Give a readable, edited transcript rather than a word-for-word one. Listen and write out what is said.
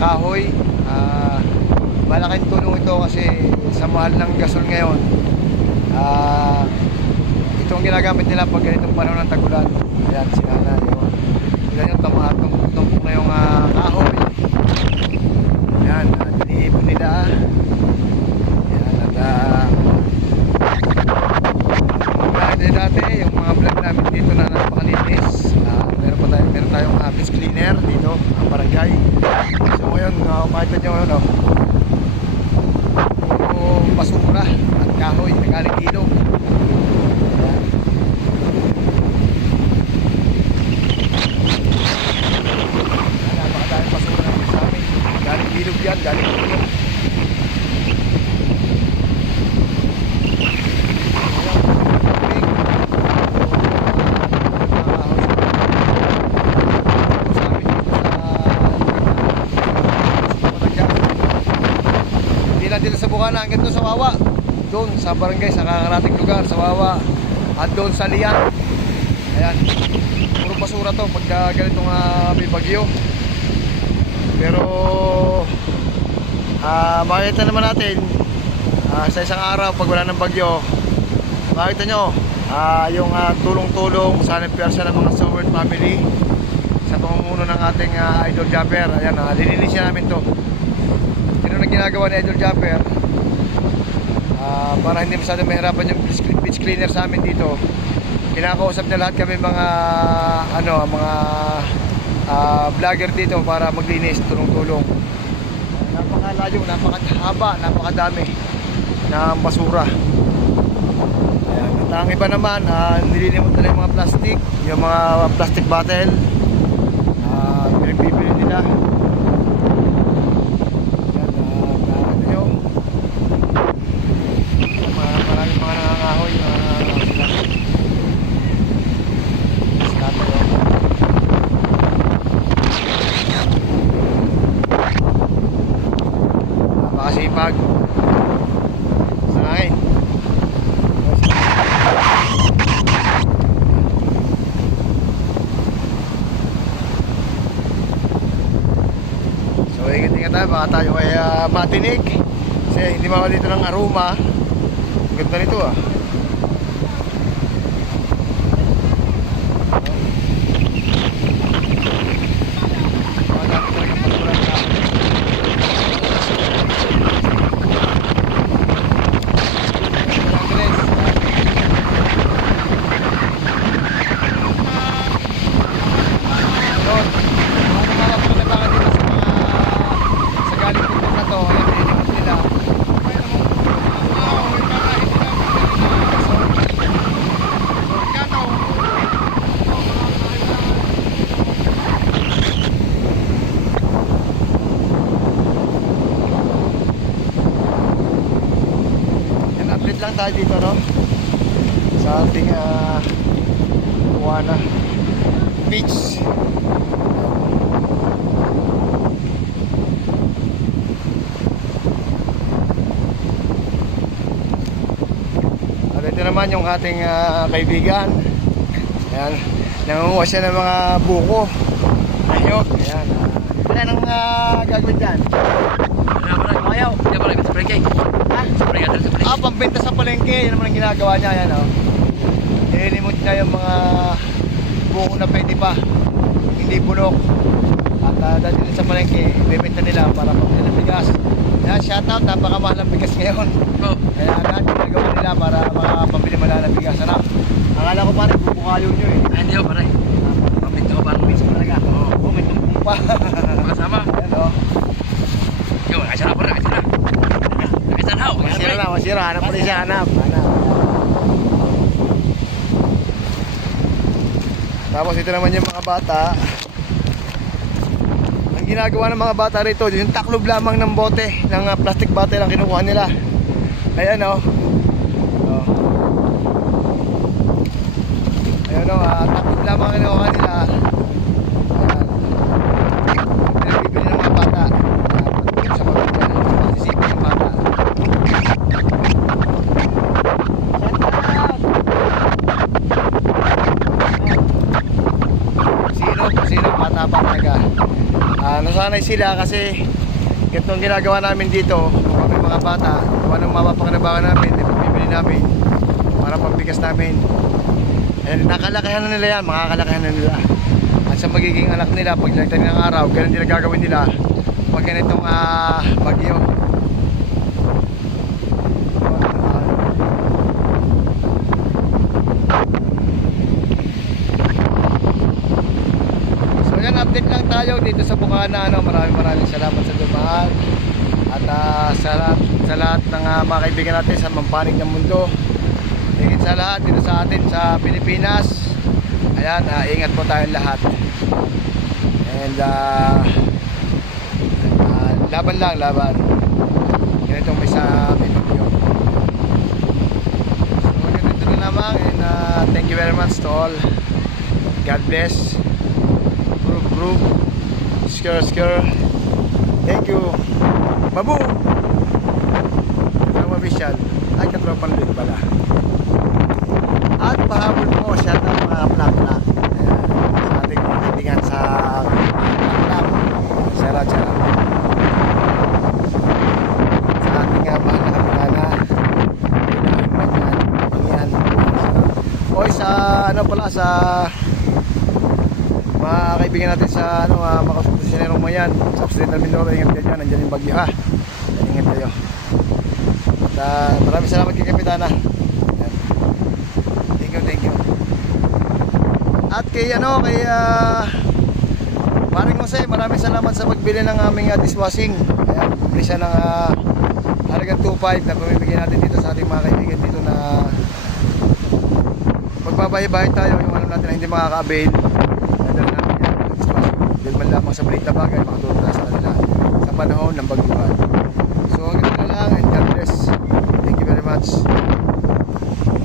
kahoy. Malaking tulong ito kasi sa mahal ng gasol ngayon. Ito ang ginagamit nila pag ganitong panahon ng tagulan. Ayan, sinana yun. Sila yung tumpok na yung kahoy. Ayan, niliipon nila. Ayan, at dati yung mga vlog namin dito na napakalinis. Meron tayong beach cleaner dito, ang barangay. So ngayon, makita nyo ano, puro basura at kahoy, nagaling ilog. Napakadaming basura natin sa amin. Galing ilog yan, galing ilog. Dito sa Bukana hanggang doon sa Wawa, doon sa barangay, sa kakarating lugar sa Wawa at doon sa Lian. Ayan, puro basura to pagka ganitong may bagyo. Pero makikita naman natin sa isang araw pag wala ng bagyo, makikita nyo yung tulong-tulong sa pwersa ng mga Soward family sa pamumuno ng ating Idol Japper. Ayan, lilinisin namin to. Ano na ginagawa ni Idol Japper para hindi masyadong mahirapan yung beach cleaner sa amin dito. Kinakausap na lahat kami mga vlogger dito para maglinis, tulong-tulong. Napakalayo, napakahaba, napakadami na basura. Ayan. At ang iba naman, nililimot nila yung mga plastic, yung mga plastic bottle, pinipili nila. Napakasipag sa hangin. So ingat-ingat tayo, baka tayo ay matinig kasi hindi mawala dito ng aroma. Ganda nito lang tayo dito, no, sa ating Buwana Beach. At ito naman yung ating kaibigan. Ayan, nangunguha siya ng mga buko. Ayok, ayan. Ano nang gagawin dyan? Ayaw. Hindi pa rin sa palengke. Ha? Pambenta sa palengke. Yan naman ang ginagawa niya. Yan, nilimot niya yung mga buko na pwede pa, hindi bulok. At dahil sa palengke, ibebenta nila para pambili ng bigas. Yan, shoutout. Napakamahal ng bigas ngayon. Kaya agad ginagawa nila para makapambili malala ng bigas. Ano? Akala ko parang buko kayo nyo Hindi ko pare. Pambenta ko parang minsan talaga. May tumpong pa. Makasama. Ayan, Yo, nakasara pa rin. Masira na, masira. Hanap pa rin siya, hanap. Tapos ito naman yung mga bata. Ang ginagawa ng mga bata rito, yung taklob lamang ng bote, ng plastic bottle ang kinukuha nila. Ayan Ayan taklob lamang ang kinukuha nila. Pinabibili ng mga bata. Sa mga masisipin ng bata. Sino bata pa talaga. Nasa masanay sila kasi ganito ang ginagawa namin dito kung kami mga bata, kung anong mapapakinabangan namin, ipapibili namin para pambigas namin. And nakalakahan na nila yan, makakalakahan na nila. At sa magiging anak nila, pag lagtan ng araw, ganun nila gagawin nila pag ganitong bagyo. So yan, update lang tayo dito sa Bukana. Maraming salamat sa dumaan. At sa lahat ng mga kaibigan natin sa mampanig ng mundo. Higit sa lahat dito sa atin sa Pilipinas. Ayan, ingat po tayong lahat. And laban lang, laban. Ganitong may bagyo. So ganito na lamang. And thank you very much to all. God bless. Group. Skr. Thank you. Babu. Katroma official. Ay, katropan din pala. At pahabol mo siya ng mga plak-plak. Sa ating mga kaibigan sa plak-plak. Sarap. Sa ating mahal na kapitana. Yan. Oy, sa sa mga kaibigan natin sa mga kasusunod mayan sa Occidental Mindoro, ingat kayo dyan, nandyan yung bagyo ingat kayo. At maraming salamat kay Kapitana. Ayan. Thank you. At kay Paring Jose, maraming salamat sa pagbili ng aming dishwashing. Ayan, bumili siya ng halagang 2.5 na pamibigyan natin dito sa ating mga kaibigan dito na magbabahay-bahay tayo, yung alam natin na hindi makaka-avail. Nadala natin yan, dahil man lamang sa maliit na bagay, makatulong tayo sa kanila sa panahon ng bagyuhan. So hanggang na lang, and God bless. Thank you very much.